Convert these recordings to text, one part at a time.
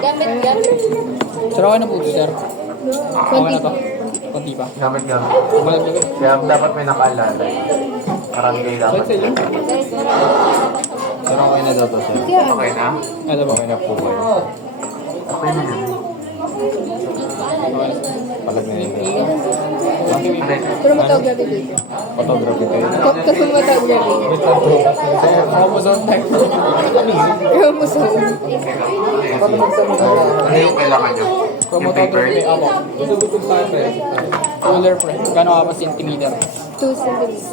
Gamit. Sir, okay na po ito, sir. Okay na to. Kunti pa. Gamit-gamit. Malaglag. Kaya dapat may nakaalala. Marami kayo dapat. Sir, okay na daw to, sir. Okay na? Ito ba? Okay na po ba? Okay na yan. Palag na yun. Pero matawag gabi dito. Photography kayo. Kasi matawag gabi. Chromosome type. Chromosome. Ano yung kailangan nyo? Yung paper? Chromotography, ako. Ruler, pre. Gano'n ka pa centimeter? 2 centimeters.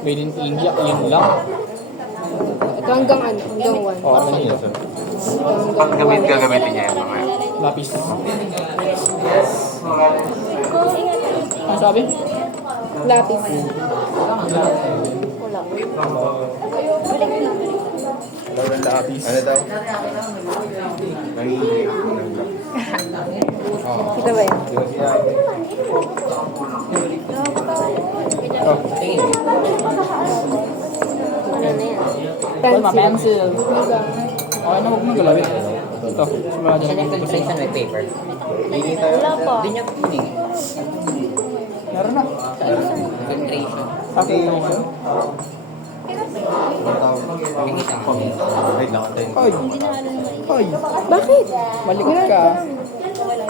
Made in India, yun lang. Ito hanggang ano? Hanggang 1. Oh, ano yun, sir? Pag gagamitin niya yung mga. Lapis. Ano sabi? Lapis. Lapis. Ano daw? Kita ba yun? Oh. Well, ma-pencil. Okay na, huwag mong galawin. Ito, simula dyan. Extension with paper. Wala pa. Doon yung pinig. Meron na. Concentration. Okay, okay. Pinig isang Wait lang, antayin. Ay! Ay! Bakit? Malikot ka.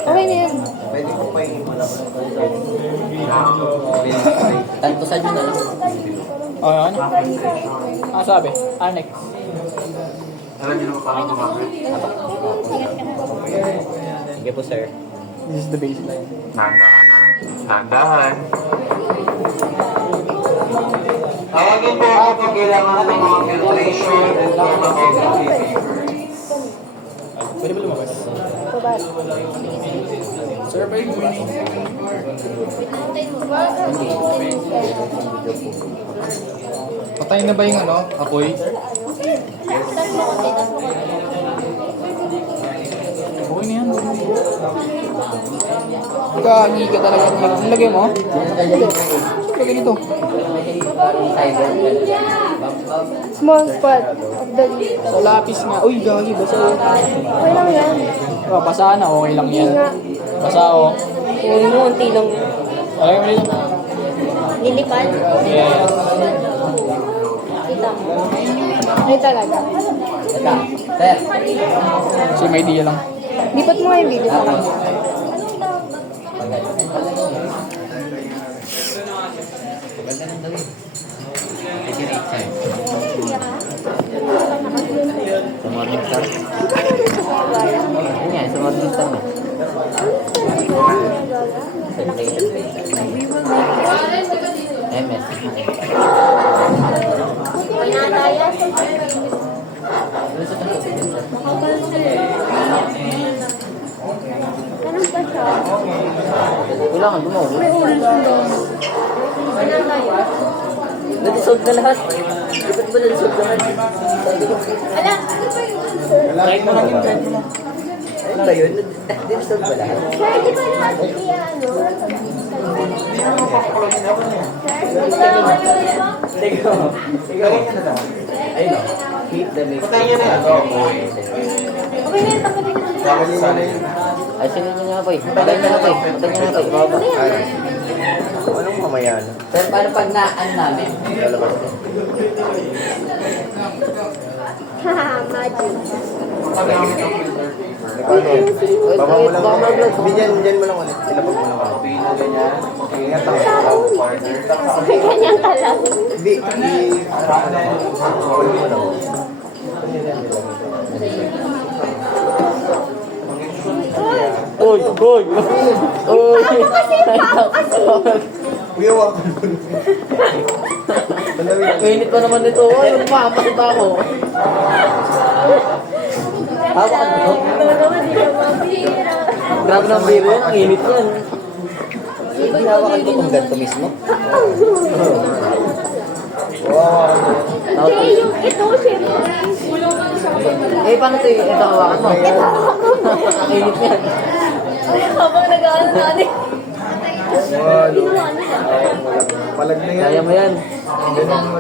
Okay na yan. Pwede ko pa yung Tantusan nyo na lang. Okay, ano? Ano sabi? Annex. Alam niyo naman paano gumamit? Sige po, sir. This is the baseline. Nandahan ha. Nandahan. Tawagin po ako kung kailangan ng mga filtration and chromatography papers. Pwede ba lumabas? Babali. Survey winning. Patay na ba yung ano? Apoy? Okay na yan. Gagi ka talaga. Nilagay mo? Lagay nito. Small spot of the leaf. Sa lapis nga. Uy, gagi. Basa. Okay lang yan. Oh, basa na. Okay lang yan. Hindi nga. Basa ako. Huwag mo, unti lang yan. Lagay mo nito. Lilipad. Yeah. Kita mo. Ay talaga. Ito, sir. So, may idea lang. Lipat mo nga yung video sa kanya. Sa morning star. Yun nga, sa morning star na. MS. Anong ba siya? Kailangan gumawa. May orange yung damo. Na-dissolve na lahat. Di ba na-dissolve lahat? Ala! Kahit mo lang yun. Kahit mo. Ano ba yun? Na-dissolve ba lahat? Sir, di ba natin i-ano? Ayun o. Keep the mix. Okay na yan, tanggalin mo. Ay, sino nyo nga po eh. Patay nyo nga po eh. Patay nyo nga po eh. Ibaba. Anong mamaya na? Sir, paano pag naan namin? Lalabas ko. Haha, magic. Baba mo lang. Diyan mo lang ulit. Ilapag mo lang ako. Ganyan. Ingat ako. Ganyan ka lang. Hindi. Bawal mo lang. Uy! Uy! Uy! Uyawa ka nun. Mainit pa naman nito. Uy! Magpapakit ako. Hawak ka dito. Grabe ng biro yan. Ang init yan. Hinawakan ko kung ganito mismo. Wow. Hindi, yung ito, syempre. Eh, paano ito? Ito hawakan mo. Ang init yan. Habang nag-aaral natin. Wow. Ginawa nila. Palag na yan. Kaya mo yan. Ganun mo